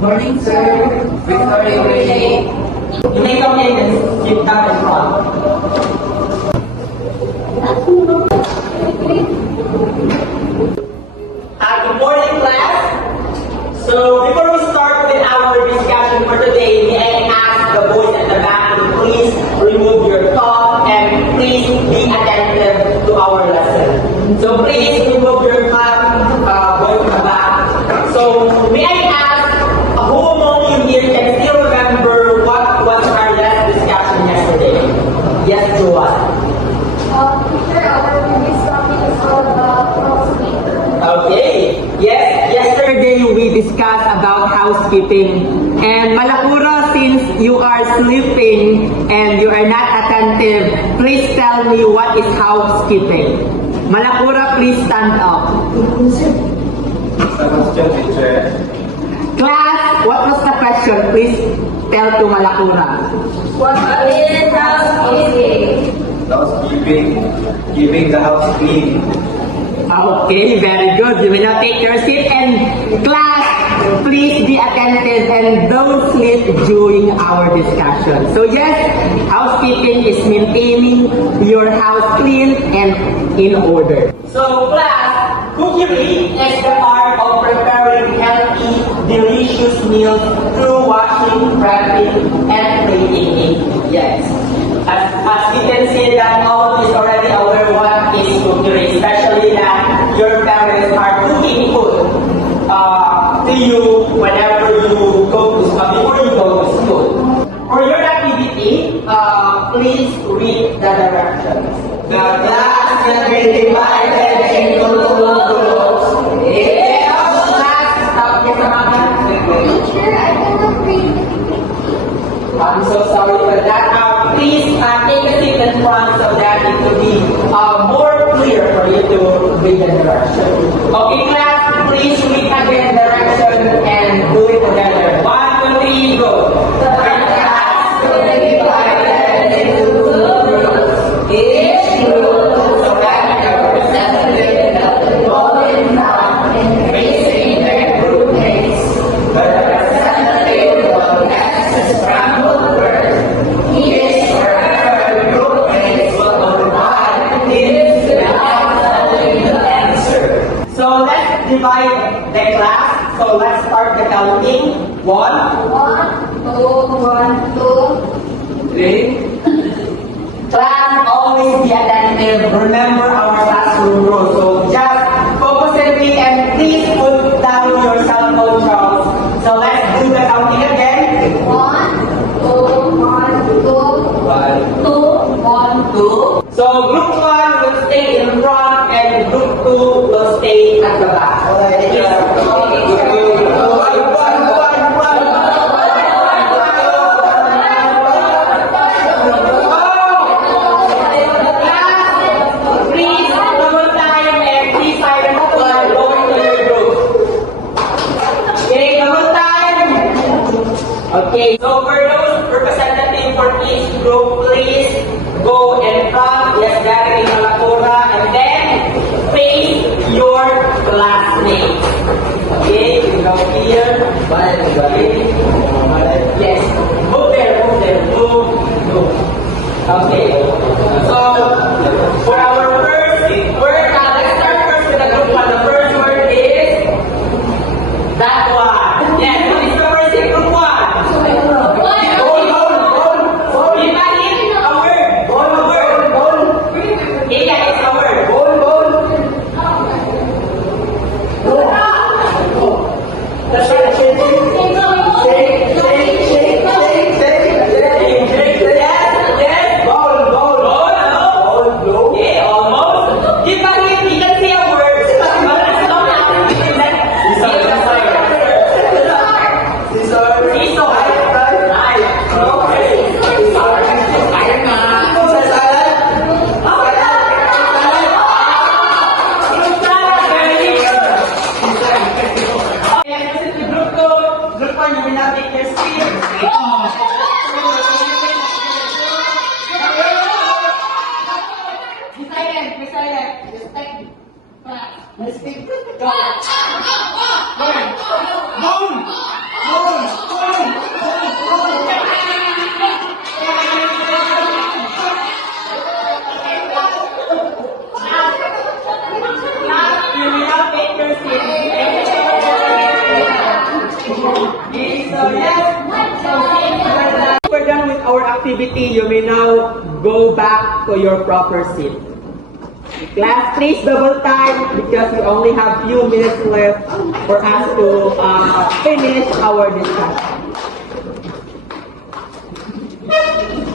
Morning, sir. Victoria Gray. You may come in and sit down in front. Good morning, class. So, before we start with our discussion for today, may I ask the boys at the back to please remove your cup and please be attentive to our lesson. So, please remove your cup, boys at the back. So, may I ask who among you here can still remember what was our last discussion yesterday? Yes, Joanne. Sir, our previous topic is all about housekeeping. Okay. Yes, yesterday we discussed about housekeeping. And Malakura, since you are sleeping and you are not attentive, please tell me what is housekeeping. Malakura, please stand up. Class, what was the question? Please tell to Malakura. What is housekeeping? Housekeeping, keeping the house clean. Okay, very good. You will now take your seat and class, please be attentive and don't sleep during our discussion. So yes, housekeeping is maintaining your house clean and in order. So class, cookery is the art of preparing healthy, delicious meals through washing, prepping, and plating. Yes. As we can see that all is already aware what is cookery, especially that your parents are cooking food to you whenever you go to school, before you go to school. For your activity, please read the directions. The class can be divided into two groups. If the class, Teacher, I cannot read. I'm so sorry for that. Please take a seat in front so that it will be more clear for you to read the direction. Okay, class, please read again the direction and do it together. 1, 2, 3, go. The class will be divided into two groups. Each group will select a representative of the golden town in facing their group mates. The representative will ask the scrambled word. His or her group mates will provide hints without telling the answer. So let's divide the class. So let's start the counting. 1, 1, 2, 1, 2. 3. Class, always be attentive. Remember our classroom rules. So just focus and read and please put down your cell phone, Charles. So let's do the counting again. 1, 2, 1, 2. 2, 1, 2. So group 1 will stay in front and group 2 will stay at the back. Please, double time and 3 silent while going to your group. Okay, double time. Okay, so for those representatives for each group, please go in front, yes, directly Malakura, and then face your classmate. Okay, you go here. Okay. Yes. Move there, move there. Move. Okay. So, for our first word, let's start first with the group one. The first word is that one. Yes, what is the first in group one? Goal. Everybody, a word. Goal. Ila is a word. That's right. Shake. Yes. Goal. Okay, almost. Give a hint. You can say a word. But as long as you can Group one, you will not take your seat. Be silent. Respect. Respect. Go. You will not take your seat. Okay, so yes. We're done with our activity. You may now go back to your proper seat. Class, please double time because we only have few minutes left for us to finish our discussion.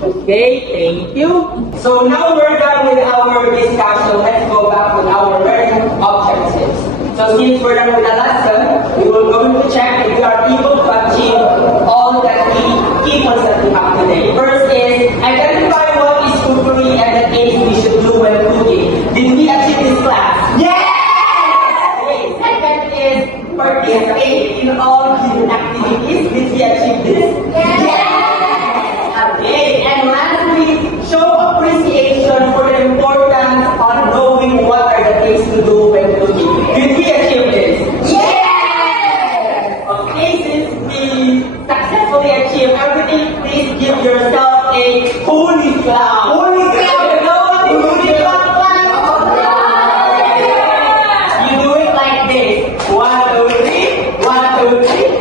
Okay, thank you. So now we're done with our discussion. Let's go back with our learning objectives. So since we're done with the lesson, we will going to check if we are able to achieve all the key points that we have today. First is identify what is cookery and the things we should do when cooking. Did we achieve this class? Yes! Okay, second is participate in all given activities. Did we achieve this? Yes! Okay, and lastly, show appreciation for the importance on knowing what are the things to do when cooking. Did we achieve this? Yes! Okay, since we successfully achieved everything, please give yourself a holy clap. Holy clap! You know what is holy clap? You do it like this. 1, 2, 3. 1, 2, 3.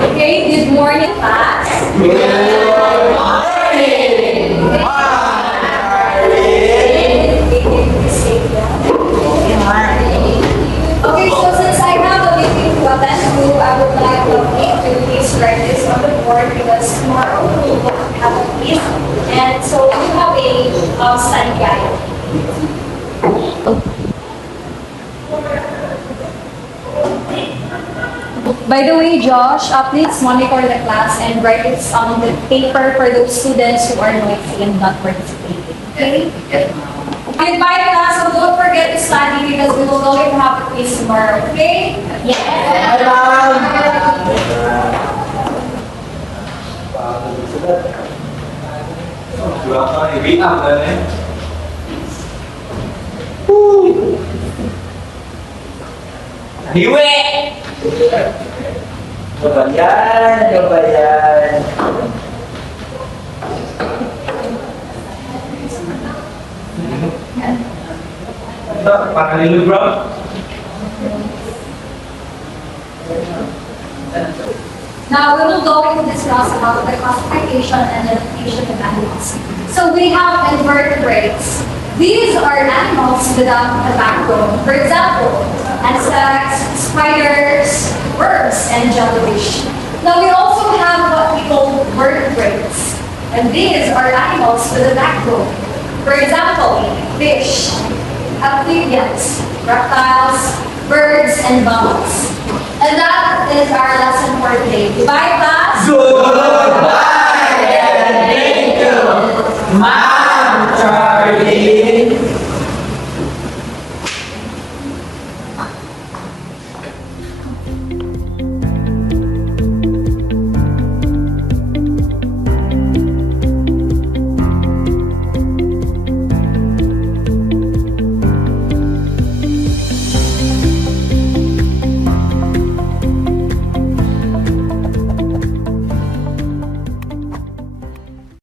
Okay, good morning, class. Okay, so since I have a meeting to attend to, I would like to please write this on the board because tomorrow we will have a quiz, and so we have a study guide. By the way, Josh, please monitor the class and write it on the paper for those students who are noisy and not participating. Okay? Goodbye, class. So don't forget to study because we will going to have a quiz tomorrow. Okay? Hiwe! Kabayan. Pakalilo, bro. Now we will go to discuss about the classification and identification of animals. So we have invertebrates. These are animals without a backbone. For example, insects, spiders, worms, and jellyfish. Now we also have what we call vertebrates. And these are animals with a backbone. For example, fish, amphibians, reptiles, birds, and mammals. And that is our lesson for today. Goodbye, class. Goodbye and thank you.